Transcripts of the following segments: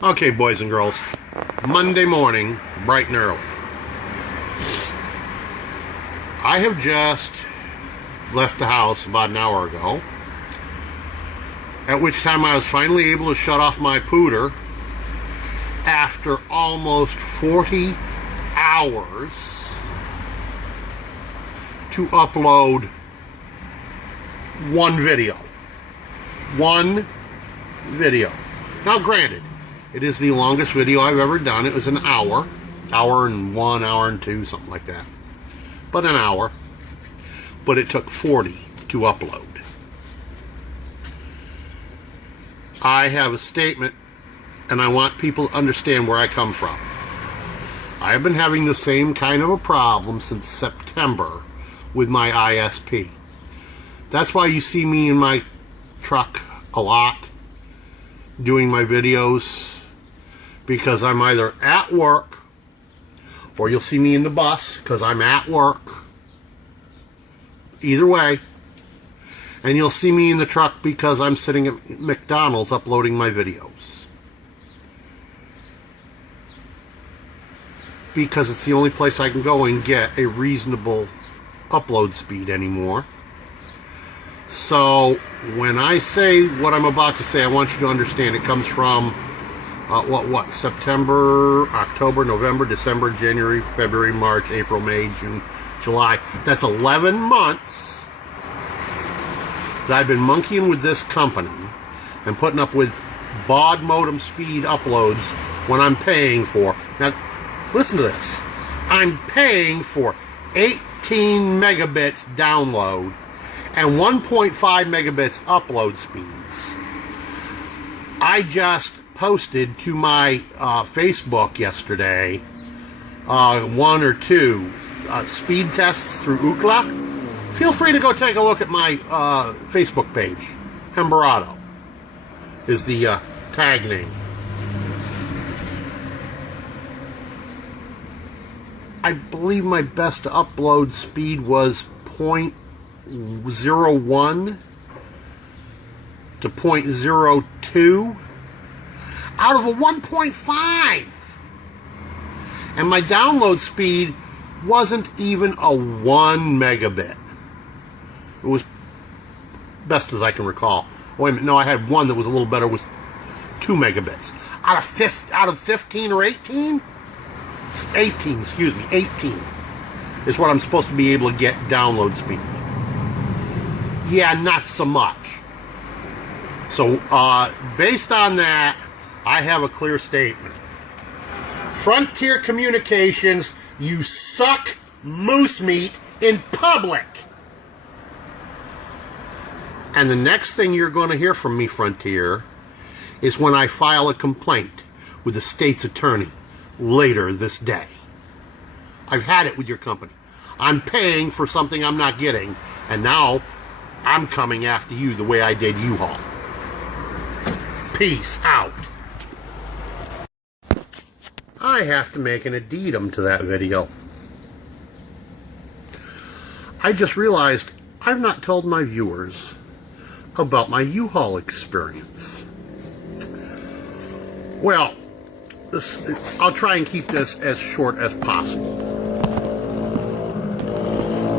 Okay, boys and girls, Monday morning, bright and early. I have just left the house about an hour ago, at which time I was finally able to shut off my pooter after almost 40 hours to upload one video. One video. Now, granted, it is the longest video I've ever done. It was an hour and 1, hour and 2, something like that. But an hour. But it took 40 to upload. I have a statement, and I want people to understand where I come from. I have been having the same kind of a problem since September with my ISP. That's why you see me in my truck a lot doing my videos, because I'm either at work, or you'll see me in the bus because I'm at work. Either way. And you'll see me in the truck because I'm sitting at McDonald's uploading my videos. Because it's the only place I can go and get a reasonable upload speed anymore. So when I say what I'm about to say, I want you to understand it comes from September, October, November, December, January, February, March, April, May, June, July. That's 11 months that I've been monkeying with this company and putting up with baud modem speed uploads when I'm paying for. Now, listen to this. I'm paying for 18 megabits download and 1.5 megabits upload speeds. I just posted to my Facebook yesterday 1 or 2 speed tests through Uhall. Feel free to go take a look at my Facebook page. Embarado is the tag name. I believe my best upload speed was 0.01 to 0.02 out of a 1.5, and my download speed wasn't even a 1 megabit. It was, best as I can recall. Wait a minute, no, I had one that was a little better, was 2 megabits out of 15 or 18. 18 is what I'm supposed to be able to get download speed. Yeah, not so much. So, based on that, I have a clear statement. Frontier Communications, you suck moose meat in public. And the next thing you're going to hear from me, Frontier, is when I file a complaint with the state's attorney later this day. I've had it with your company. I'm paying for something I'm not getting, and now I'm coming after you the way I did Uhall. Peace out. I have to make an addendum to that video. I just realized I've not told my viewers about my Uhall experience. Well, I'll try and keep this as short as possible.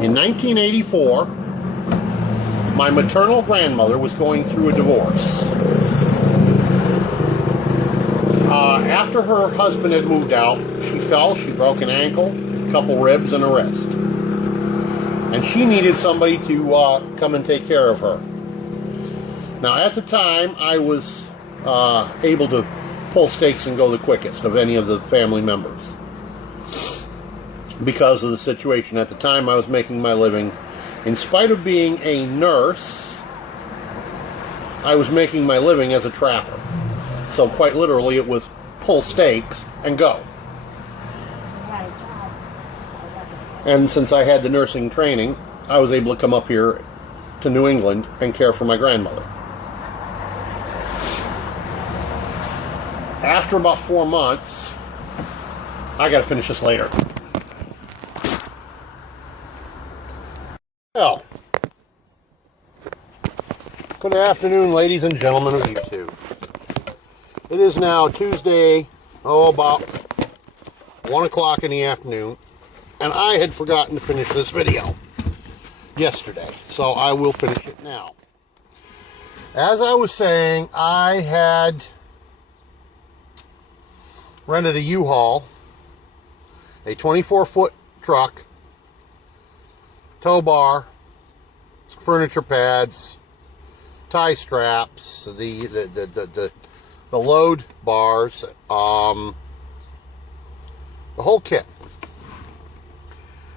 In 1984, my maternal grandmother was going through a divorce. After her husband had moved out, she fell, she broke an ankle, a couple ribs, and a wrist. And she needed somebody to come and take care of her. Now, at the time, I was able to pull stakes and go the quickest of any of the family members. Because of the situation. At the time, I was making my living. In spite of being a nurse, I was making my living as a trapper. So quite literally, it was pull stakes and go. And since I had the nursing training, I was able to come up here to New England and care for my grandmother. After about 4 months, I gotta finish this later. Well, good afternoon, ladies and gentlemen of YouTube. It It is now Tuesday, about 1 o'clock in the afternoon, and I had forgotten to finish this video yesterday, so I will finish it now. As I was saying, I had rented a Uhall, a 24-foot truck, tow bar, furniture pads, tie straps, the load bars, the whole kit.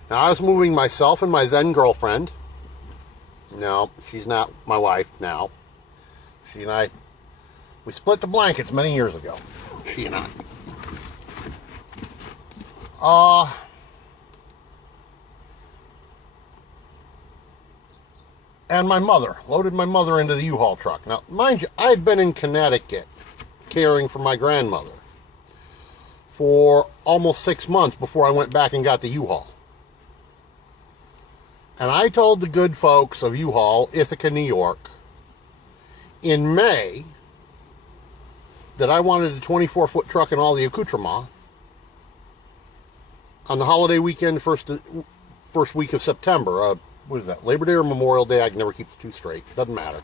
Now, I was moving myself and my then girlfriend. No, she's not my wife now. She and I, we split the blankets many years ago. She and I. And my mother, loaded my mother into the U-Haul truck. Now, mind you, I had been in Connecticut caring for my grandmother for almost 6 months before I went back and got the U-Haul. And I told the good folks of U-Haul, Ithaca, New York, in May, that I wanted a 24-foot truck and all the accoutrements on the holiday weekend, first week of September. What is that, Labor Day or Memorial Day? I can never keep the two straight. Doesn't matter.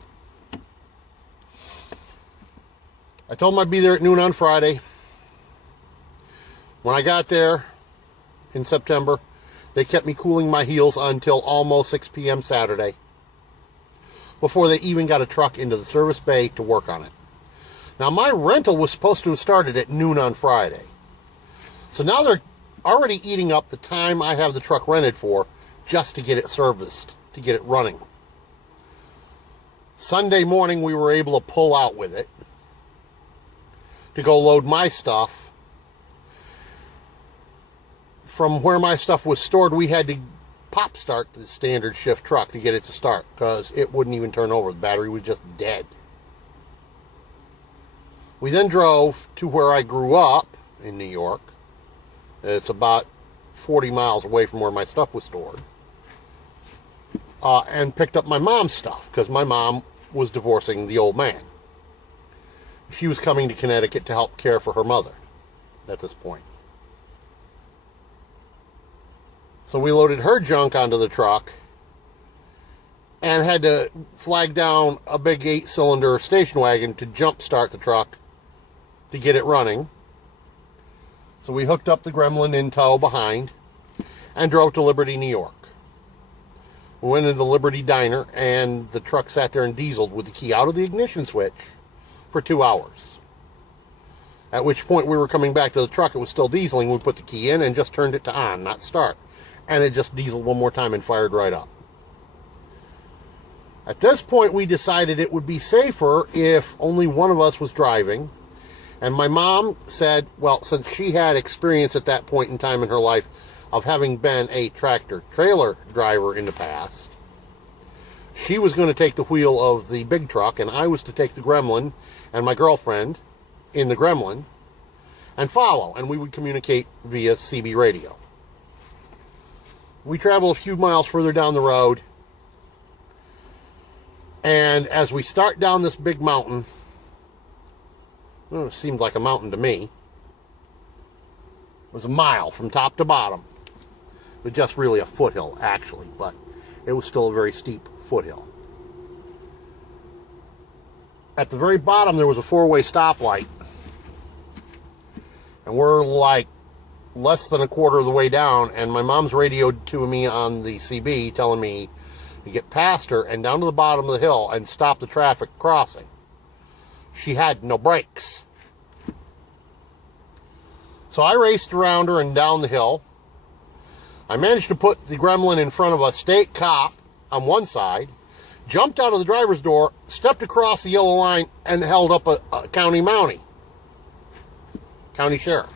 I told them I'd be there at noon on Friday. When I got there in September, they kept me cooling my heels until almost 6 p.m. Saturday before they even got a truck into the service bay to work on it. Now, my rental was supposed to have started at noon on Friday. So now they're already eating up the time I have the truck rented for just to get it serviced, to get it running. Sunday morning, we were able to pull out with it to go load my stuff. From where my stuff was stored, we had to pop start the standard shift truck to get it to start because it wouldn't even turn over. The battery was just dead. We then drove to where I grew up in New York. It's about 40 miles away from where my stuff was stored. And picked up my mom's stuff because my mom was divorcing the old man. She was coming to Connecticut to help care for her mother at this point. So we loaded her junk onto the truck and had to flag down a big 8-cylinder station wagon to jump start the truck to get it running. So we hooked up the Gremlin in tow behind and drove to Liberty, New York. We went into the Liberty Diner, and the truck sat there and dieseled with the key out of the ignition switch for 2 hours. At which point we were coming back to the truck, it was still dieseling. We put the key in and just turned it to on, not start. And it just dieseled one more time and fired right up. At this point, we decided it would be safer if only one of us was driving. And my mom said, well, since she had experience at that point in time in her life of having been a tractor-trailer driver in the past, she was going to take the wheel of the big truck, and I was to take the Gremlin and my girlfriend in the Gremlin and follow, and we would communicate via CB radio. We traveled a few miles further down the road, and as we start down this big mountain, well, it seemed like a mountain to me. It was a mile from top to bottom. It was just really a foothill, actually, but it was still a very steep foothill. At the very bottom, there was a 4-way stoplight. And we're like less than a quarter of the way down, and my mom's radioed to me on the CB telling me to get past her and down to the bottom of the hill and stop the traffic crossing. She had no brakes. So I raced around her and down the hill. I managed to put the Gremlin in front of a state cop on one side, jumped out of the driver's door, stepped across the yellow line, and held up a county mountie. County sheriff.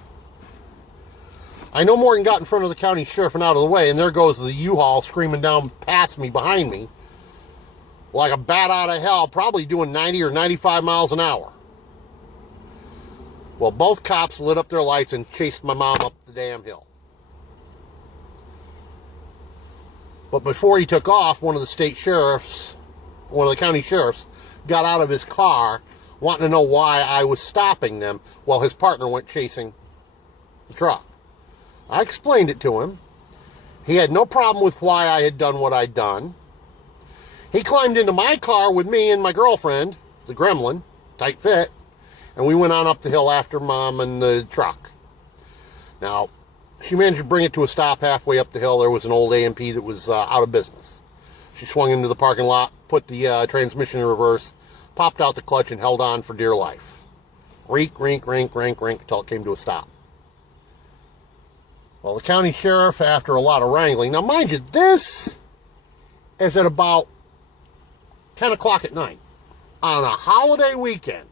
I no more than got in front of the county sheriff and out of the way, and there goes the U-Haul screaming down past me, behind me, like a bat out of hell, probably doing 90 or 95 miles an hour. Well, both cops lit up their lights and chased my mom up the damn hill. But before he took off, one of the county sheriffs, got out of his car, wanting to know why I was stopping them while his partner went chasing the truck. I explained it to him. He had no problem with why I had done what I'd done. He climbed into my car with me and my girlfriend, the gremlin, tight fit, and we went on up the hill after Mom and the truck. Now, she managed to bring it to a stop halfway up the hill. There was an old A&P that was out of business. She swung into the parking lot, put the transmission in reverse, popped out the clutch, and held on for dear life. Rink, rink, rink, rink, rink, until it came to a stop. Well, the county sheriff, after a lot of wrangling, now mind you, this is at about 10 o'clock at night on a holiday weekend.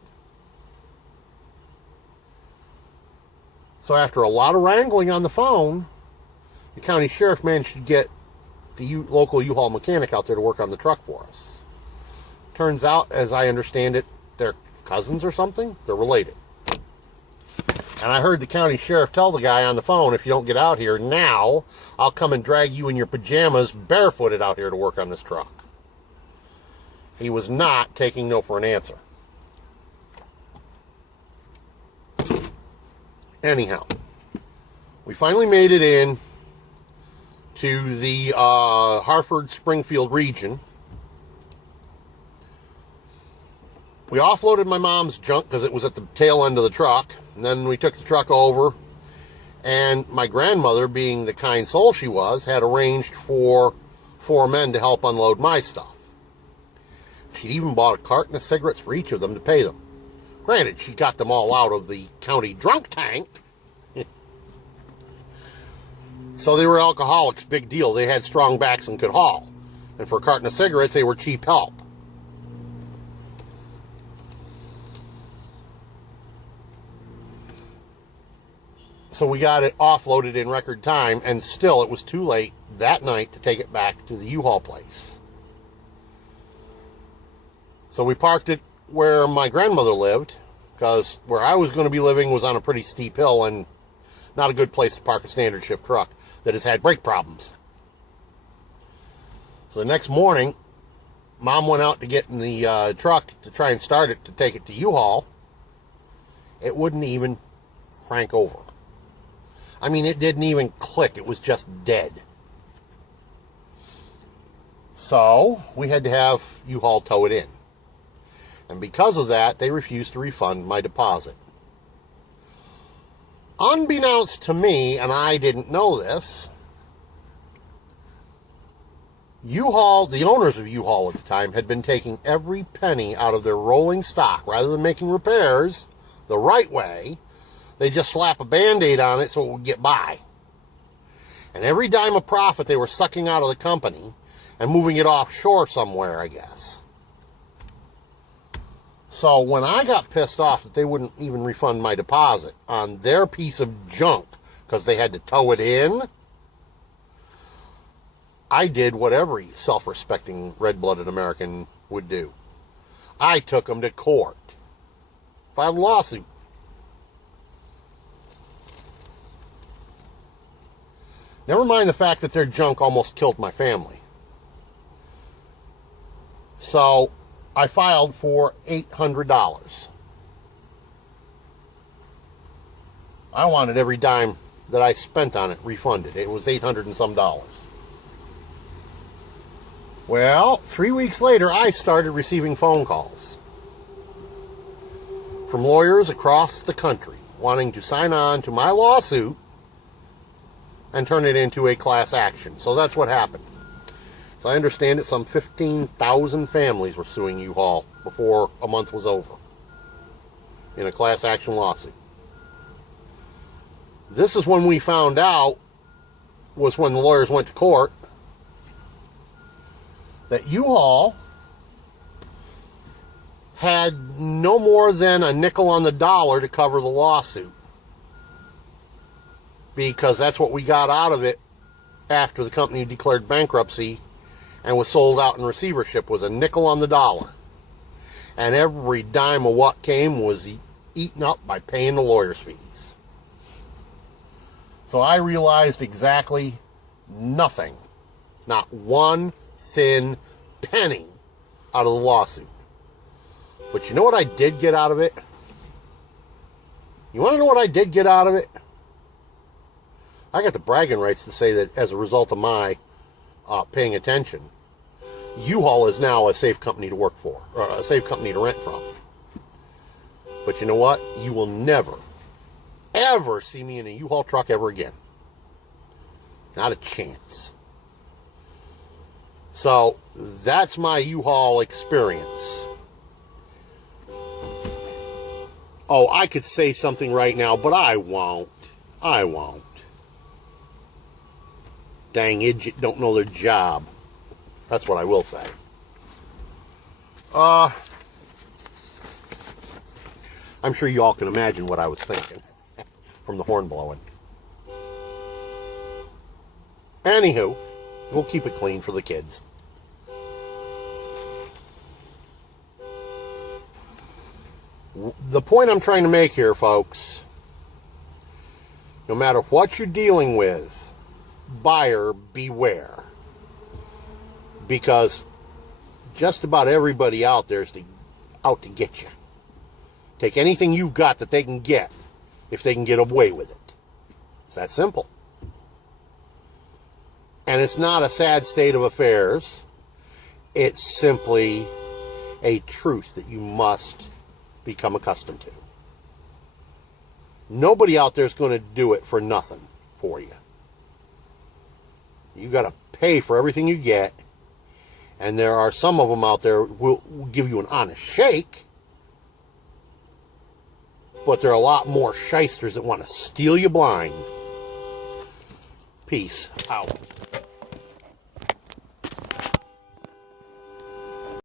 So after a lot of wrangling on the phone, the county sheriff managed to get the local U-Haul mechanic out there to work on the truck for us. Turns out, as I understand it, they're cousins or something. They're related. And I heard the county sheriff tell the guy on the phone, if you don't get out here now, I'll come and drag you in your pajamas barefooted out here to work on this truck. He was not taking no for an answer. Anyhow, we finally made it in to the Hartford-Springfield region. We offloaded my mom's junk because it was at the tail end of the truck. And then we took the truck over. And my grandmother, being the kind soul she was, had arranged for 4 men to help unload my stuff. She'd even bought a carton of cigarettes for each of them to pay them. Granted, she got them all out of the county drunk tank. So they were alcoholics, big deal. They had strong backs and could haul. And for a carton of cigarettes, they were cheap help. So we got it offloaded in record time, and still it was too late that night to take it back to the U-Haul place. So we parked it where my grandmother lived, because where I was going to be living was on a pretty steep hill and not a good place to park a standard shift truck that has had brake problems. So the next morning, Mom went out to get in the truck to try and start it to take it to U-Haul. It wouldn't even crank over. I mean, it didn't even click. It was just dead. So we had to have U-Haul tow it in. And because of that, they refused to refund my deposit. Unbeknownst to me, and I didn't know this, U-Haul, the owners of U-Haul at the time, had been taking every penny out of their rolling stock. Rather than making repairs the right way, they just slap a Band-Aid on it so it would get by. And every dime of profit they were sucking out of the company and moving it offshore somewhere, I guess. So when I got pissed off that they wouldn't even refund my deposit on their piece of junk because they had to tow it in, I did what every self-respecting red-blooded American would do. I took them to court. Filed a lawsuit. Never mind the fact that their junk almost killed my family. So I filed for $800. I wanted every dime that I spent on it refunded. It was $800 and some dollars. Well, 3 weeks later, I started receiving phone calls from lawyers across the country wanting to sign on to my lawsuit and turn it into a class action. So that's what happened. As I understand it, some 15,000 families were suing U-Haul before a month was over in a class action lawsuit. This is when we found out, was when the lawyers went to court, that U-Haul had no more than a nickel on the dollar to cover the lawsuit. Because that's what we got out of it after the company declared bankruptcy and was sold out in receivership, was a nickel on the dollar. And every dime of what came was eaten up by paying the lawyer's fees. So I realized exactly nothing, not one thin penny out of the lawsuit. But you know what I did get out of it? You want to know what I did get out of it? I got the bragging rights to say that as a result of my paying attention, Uhall is now a safe company to work for, or a safe company to rent from. But you know what? You will never, ever see me in a Uhall truck ever again. Not a chance. So, that's my Uhall experience. Oh, I could say something right now, but I won't. I won't. Dang idiot don't know their job. That's what I will say. I'm sure you all can imagine what I was thinking from the horn blowing. Anywho, we'll keep it clean for the kids. The point I'm trying to make here, folks, no matter what you're dealing with, buyer beware. Because just about everybody out there is out to get you. Take anything you've got that they can get if they can get away with it. It's that simple. And it's not a sad state of affairs. It's simply a truth that you must become accustomed to. Nobody out there is going to do it for nothing for you. You got to pay for everything you get. And there are some of them out there who will give you an honest shake. But there are a lot more shysters that want to steal you blind. Peace out.